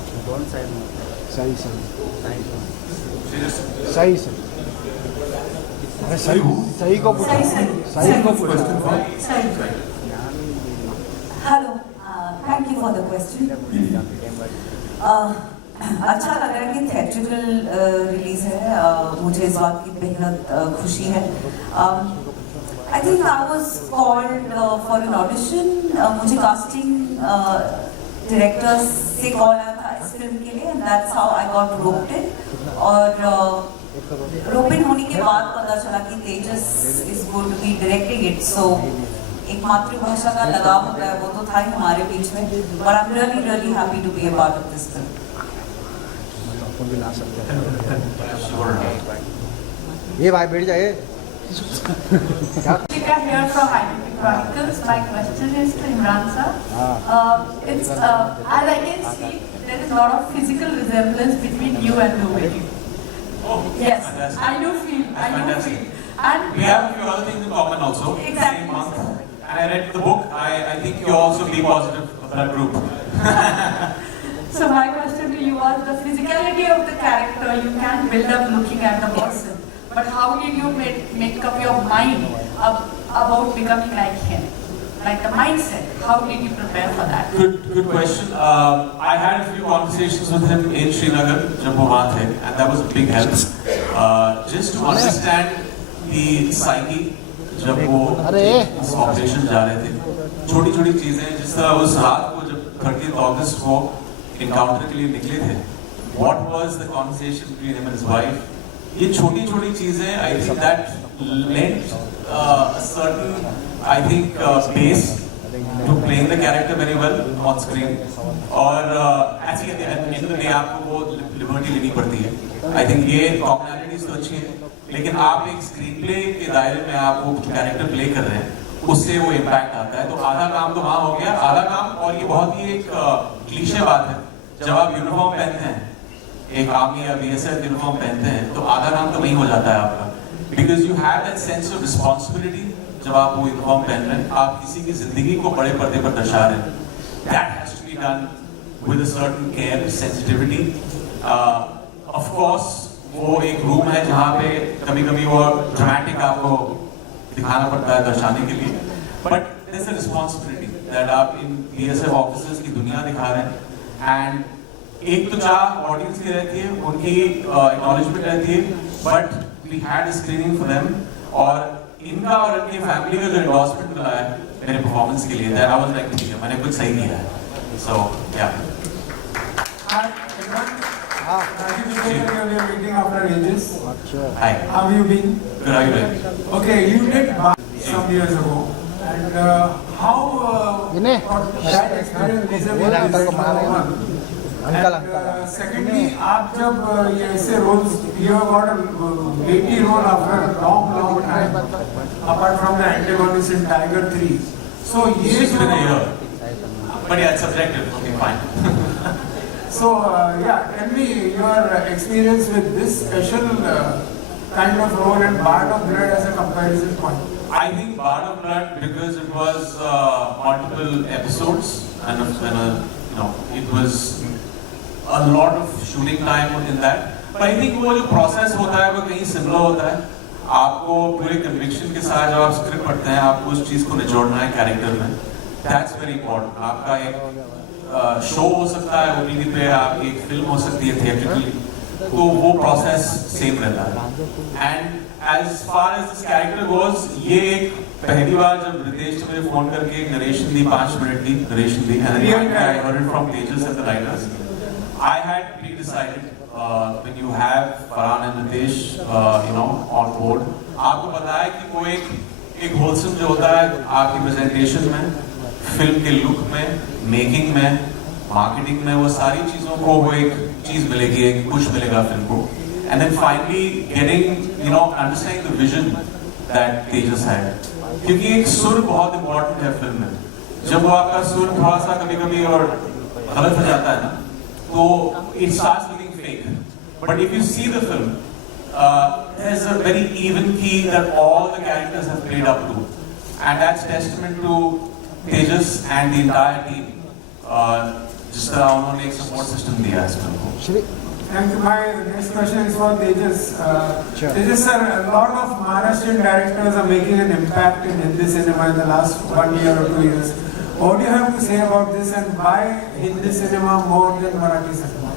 सही अरे सही को पूछो, सही को पूछो। Hello, thank you for the question. अच्छा लग रहा है कि थिएट्रिकल रिलीज है, मुझे इस बात की बेहद खुशी है। I think I was called for an audition. मुझे कास्टिंग डायरेक्टर से कॉल आया था इस फिल्म के लिए, and that's how I got roped in. और रोप इन होने के बाद पता चला कि तेजस is going to be directing it. So एक मातृभाषा का लगाव होता है, वो तो था ही हमारे बीच में, but I'm really happy to be a part of this film. ये भाई बैठ जाए। Chika here from Identity Chronicles. My question is to Imran sir. It's as I can see, there is a lot of physical resemblance between you and Louis. Yes, fantastic. I do feel. And we have a few other things in common also. Exactly. Same month. And I read the book. I think you also be positive of that group. So my question to you was the physicality of the character you can build up looking at the person, but how did you make up your mind about becoming like him? Like the mindset, how did you prepare for that? Good question. I had a few conversations with him in Srinagar, जब वो वहाँ थे, and that was a big help. Just to understand the psyche, जब वो इस operation जा रहे थे, छोटी-छोटी चीजें, जिस तरह उस रात को जब 30th August को इनकाउंटर के लिए निकले थे, what was the conversation between him and his wife? ये छोटी-छोटी चीजें, I think that lent a certain, I think, base to playing the character very well on screen. और ऐसे end of the day आपको वो liberty लेनी पड़ती है. I think ये commonalities तो अच्छी है, लेकिन आप एक स्क्रीन प्ले के दायरे में आप वो कैरेक्टर प्ले कर रहे हैं, उससे वो इम्पैक्ट आता है. तो आधा काम तो वहाँ हो गया, आधा काम, और ये बहुत ही एक क्लीशे बात है, जब आप यूनिफॉर्म पहनते हैं, एक आर्मी या बीएसएफ यूनिफॉर्म पहनते हैं, तो आधा काम तो वहीं हो जाता है आपका, because you have that sense of responsibility. जब आप वो यूनिफॉर्म पहन रहे हैं, आप किसी की जिंदगी को बड़े पर्दे पर दर्शा रहे हैं. That has to be done with a certain care, sensitivity. Of course वो एक रूम है जहाँ पे कभी-कभी वो ड्रामेटिक आपको दिखाना पड़ता है दर्शाने के लिए, but there is a responsibility that आप इन बीएसएफ ऑफिसर्स की दुनिया दिखा रहे हैं. एंड एक तो चाह ऑडियंस की रहती है, उनकी एक्नॉलेजमेंट रहती है, but we had screening for them, और इनका और इनकी फैमिली का जो एंडोर्समेंट मिला है मेरे परफॉर्मेंस के लिए, दैट आई वाज लाइक ठीक है, मैंने कुछ सही किया है. सो या We are meeting after ages. Hi. How have you been? Good. How are you doing? Okay, you did some years ago, and how that experience is one. And secondly, आप जब ये ऐसे roles, you have got a weighty role after a long time, apart from the antagonist in Tiger 3. So ये It's been a year, but yeah, it's subjective. Okay, fine. So tell me your experience with this special kind of role and Bard of Blood as a comparison point. I think Bard of Blood, because it was multiple episodes and it was a lot of shooting time in that. But I think वो जो process होता है वो कहीं similar होता है. आपको पूरे conviction के साथ जब आप script पढ़ते हैं, आपको उस चीज को निचोड़ना है character में. That's very important. आपका एक शो हो सकता है ओटीटी पे, आपकी एक फिल्म हो सकती है थिएट्रिकली, तो वो प्रोसेस सेम रहता है. And as far as this character goes, ये एक पहली बार जब रितेश ने मुझे फोन करके एक नरेशन दी, 5 मिनट की narration the, and I heard it from Tejas and the writers. I had pre decided when you have Farhan and Nitesh, on board, आपको पता है कि वो एक wholesome जो होता है आपकी presentation में, फिल्म के लुक में, मेकिंग में, मार्केटिंग में, वो सारी चीजों को वो एक चीज मिलेगी, एक पुश मिलेगा फिल्म को. And then finally getting, understanding the vision that Tejas had. क्योंकि एक सुर बहुत important है फिल्म में. जब वो आपका सुर थोड़ा सा कभी-कभी और गलत हो जाता है ना, तो it starts looking fake. But if you see the film, there's a very even key that all the characters have played up to, and that's testament to Tejas and the entire team. जिस तरह उन्होंने एक support system दिया है इस film को. And my next question is for Tejas. Tejas sir, a lot of Maharashtrian directors are making an impact in Hindi cinema in the last 1 year or 2 years. What do you have to say about this, and why Hindi cinema more than Marathi cinema?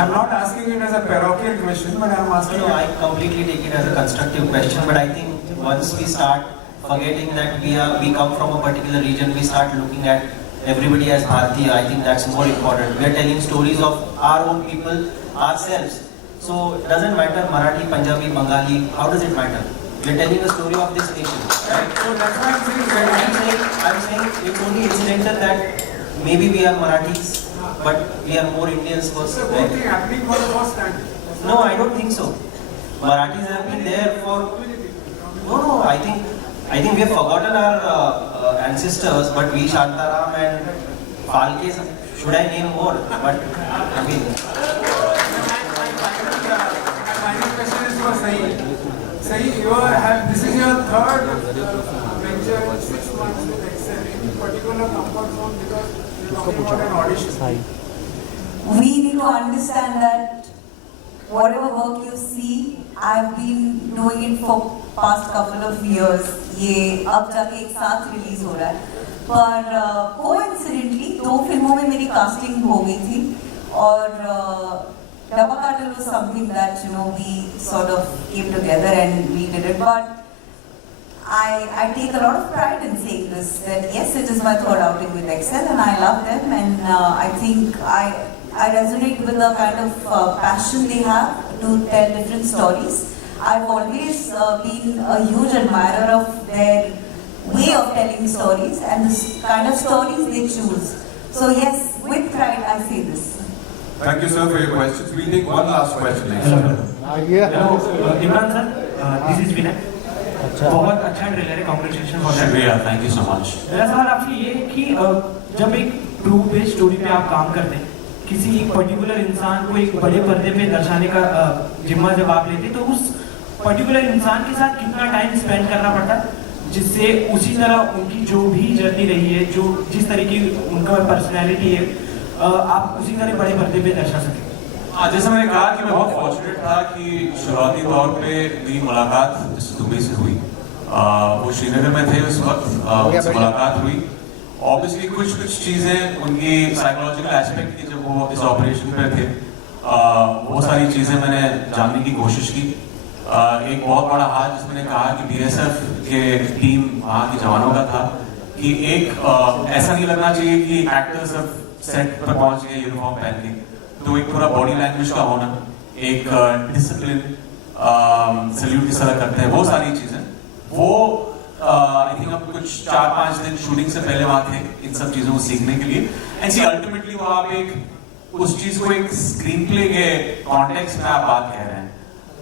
I'm not asking it as a parochial question, but I'm asking. No, I completely take it as a constructive question. But I think once we start forgetting that we come from a particular region, we start looking at everybody as Bharatiya. I think that's more important. We are telling stories of our own people, ourselves. So it doesn't matter Marathi, Punjabi, Bengali. How does it matter? We are telling the story of this nation. Right. So that's why I'm saying it's only incidental that maybe we are Marathis, but we are more Indians first. It's a good thing happening for the first time. No, I don't think so. Marathis have been there for. No. I think we have forgotten our ancestors, but we Shantaram and Phalke, should I name more? But I mean. My next question is for Sahi. Sahi, this is your third venture in 6 months with Excel. In particular comfort zone because you're talking about an audition. We need to understand that whatever work you see, I've been doing it for past couple of years. ये अब जाके एक साथ release हो रहा है, पर coincidentally 2 फिल्मों में मेरी कास्टिंग हो गई थी, और Dabba Cartel was something that we sort of came together and we did it. But I take a lot of pride in saying this, that yes, it is my third outing with Excel and I love them, and I think I resonate with the kind of passion they have to tell different stories. I've always been a huge admirer of their way of telling stories and the kind of stories they choose. So yes, with pride I say this. Thank you, sir, for your questions. We'll take one last question. Imran sir, this is विनय. बहुत अच्छा trailer है, congratulation for that. शुक्रिया, thank you so much. मेरा सवाल आपसे ये है कि जब एक ट्रू बेस्ड स्टोरी पे आप काम करते हैं, किसी एक पर्टिकुलर इंसान को एक बड़े पर्दे पे दर्शाने का जिम्मा जब आप लेते हैं, तो उस पर्टिकुलर इंसान के साथ कितना टाइम स्पेंड करना पड़ता है, जिससे उसी तरह उनकी जो भी जर्नी रही है, जो जिस तरह की उनका पर्सनैलिटी है, आप उसी तरह बड़े पर्दे पे दर्शा सकें. जैसे मैंने कहा कि मैं बहुत फॉर्चुनेट था कि शुरुआती तौर पे मेरी मुलाकात जिस दुबई से हुई, वो श्रीनगर में थे उस वक्त, उनसे मुलाकात हुई. ऑब्वियसली कुछ चीज़ें उनकी साइकोलॉजिकल एस्पेक्ट की, जब वो इस ऑपरेशन पे थे, वो सारी चीज़ें मैंने जानने की कोशिश की. एक बहुत बड़ा हाथ जिसमें कहा कि BSF के टीम वहाँ के जवानों का था कि एक ऐसा नहीं लगना चाहिए कि एक्टर्स अब सेट पर पहुंच गए यूनिफॉर्म पहन के, तो एक पूरा बॉडी लैंग्वेज का होना, एक डिसिप्लिन, सैल्यूट किस तरह करते हैं, वो सारी चीजें, वो आई थिंक अब कुछ 4-5 दिन शूटिंग से पहले वहाँ थे इन सब चीजों को सीखने के लिए. एंड सी अल्टीमेटली वो आप एक उस चीज को एक स्क्रीन प्ले के कॉन्टेक्स्ट में आप बात कह रहे हैं,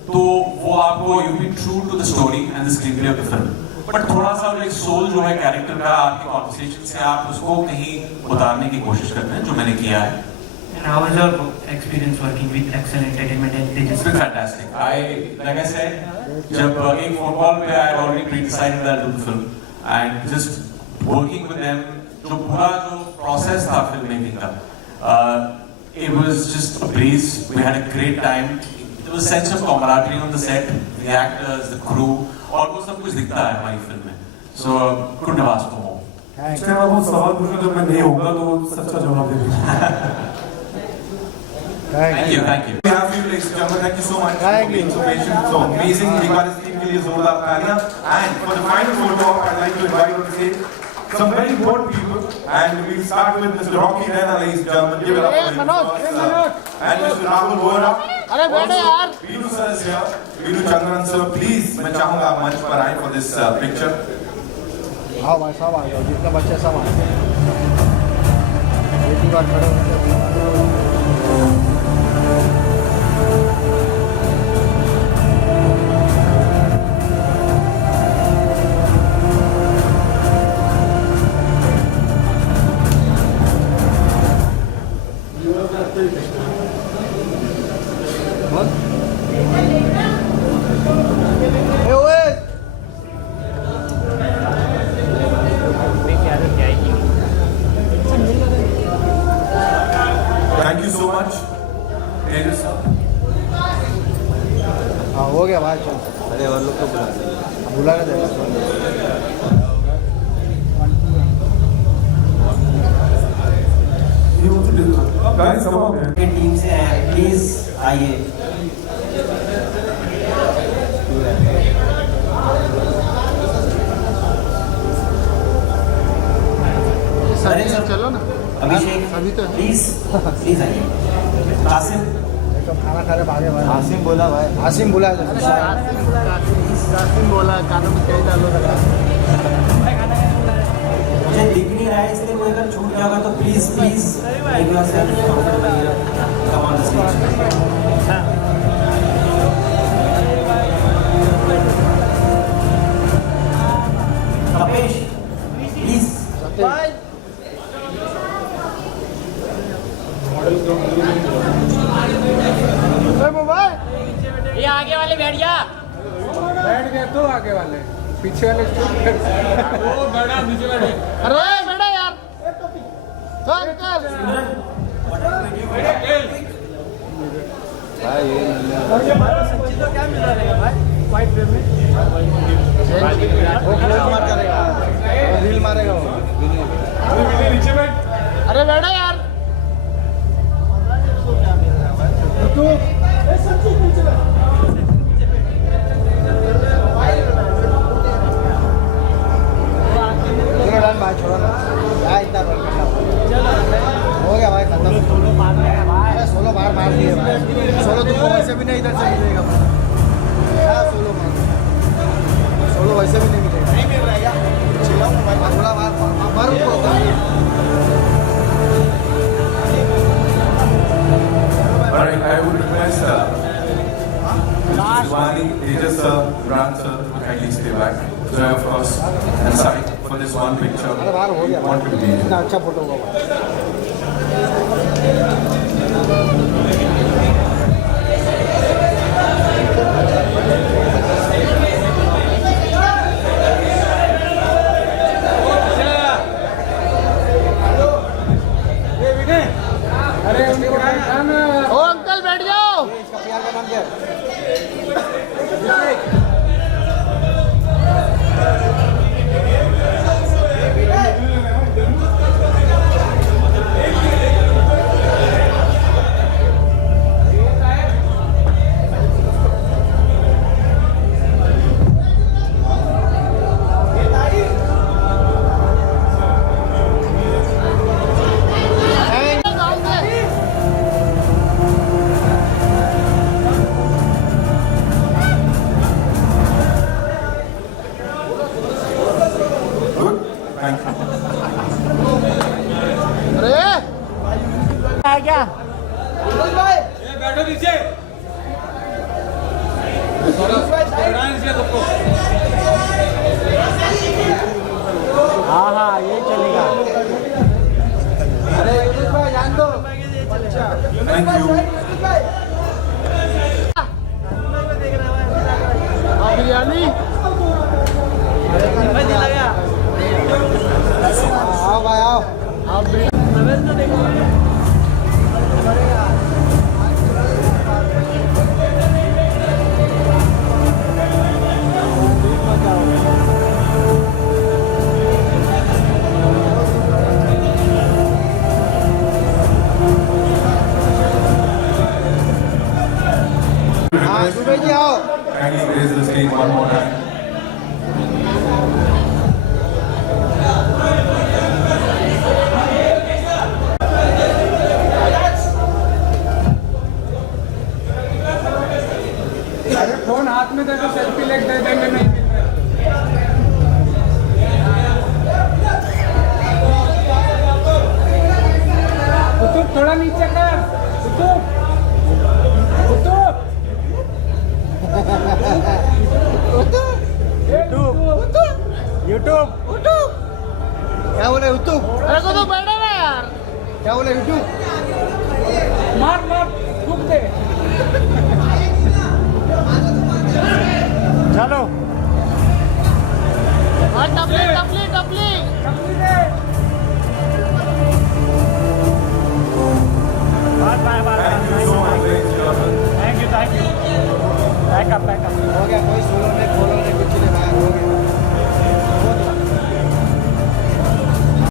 तो वो आपको you be true to the story and the screenplay of the film, but थोड़ा सा एक सोल जो है कैरेक्टर का आपके कॉन्वर्सेशन से आप उसको कहीं उतारने की कोशिश करते हैं, जो मैंने किया है. And how was your experience working with Excel Entertainment and Tejas? It's been fantastic. Like I said, जब एक phone call पे I already pre-decided that to the film, and just working with them, जो पूरा जो process था filmmaking का, it was just a breeze. We had a great time. There was a sense of camaraderie on the set, the actors, the crew, और वो सब कुछ दिखता है हमारी फिल्म में. So couldn't have asked for more. इसके बाद वो सवाल पूछो जब मैं नहीं होगा तो सच्चा जवाब दे दूँगा. Thank you. We have you, ladies and gentlemen. Thank you so much for being so patient, so amazing. We got this team के लिए जोरदार तालियां. And for the final photo, I'd like to invite on stage some very important people, and we'll start with Mr. Rocky Rana, ladies and gentlemen. Give it up for him. And Mr. Rahul Vohra. अरे बैठे यार. Vinu sir is here. Vinu Chandran sir, please, मैं चाहूँगा आप मंच पर आए for this picture. आओ भाई सब आ जाओ, जितने बच्चे सब आ जाओ. एक ही बार खड़े होंगे. Thank you so much. Tejas. हाँ हो गया भाई चल. अरे और लोग को बुला के देगा. Guys, come on, man. Team से हैं, प्लीज आइए. चलो ना. अभिषेक अभी तो प्लीज प्लीज आइए. कासिम तो खाना खा रहे भागे भाई. आसिम बोला भाई. आसिम बोला. आसिम बोला कानों में कई डालो लगा. मुझे दिख नहीं रहा है, इसलिए कोई अगर छूट जाएगा तो please please make yourself comfortable. Come on the stage. Kapesh please. Bye. ये आगे वाले बैठ जा. बैठ गए तो आगे वाले पीछे वाले वो बड़ा नीचे बैठे. अरे बेटा यार. चल चल. सच्ची तो क्या मिल रहा है भाई फाइट फ्रेम में. वो क्लोज मार करेगा, रील मारेगा वो. नीचे बैठ. अरे बेटा यार. तू सच्ची नीचे बैठ. भाई छोड़ो ना क्या इतना रोल करना. हो गया भाई खत्म. सोलो बार मार दिए भाई. सोलो तुमको वैसे भी नहीं इधर से मिलेगा. क्या सोलो मार. सोलो वैसे भी नहीं मिलेगा. नहीं मिल रहा है क्या. चिल्लाऊं भाई थोड़ा मार उनको. Alright, I would request Shivani, Tejas sir, Ran sir to kindly stay back. So of course, aside for this one picture, we want to be. इतना अच्छा फोटो होगा. अरे उनको खाना. ओ अंकल बैठ जाओ. इसका प्यार का नाम क्या है. क्या बैठो नीचे. हाँ हाँ यही चलेगा. अरे यूनुस भाई जान दो. Thank you. बिरयानी. आओ भाई आओ. हाँ सुबह जी आओ. Kindly raise the stage one more time. थोड़ा नीचे कर कुतुब कुतुब यूट्यूब क्या बोले यूट्यूब? अरे को तो बैठे ना यार। क्या बोले यूट्यूब? मार मार रुक दे चलो और टपली टपली टपली टपली दे हो गया कोई सुनो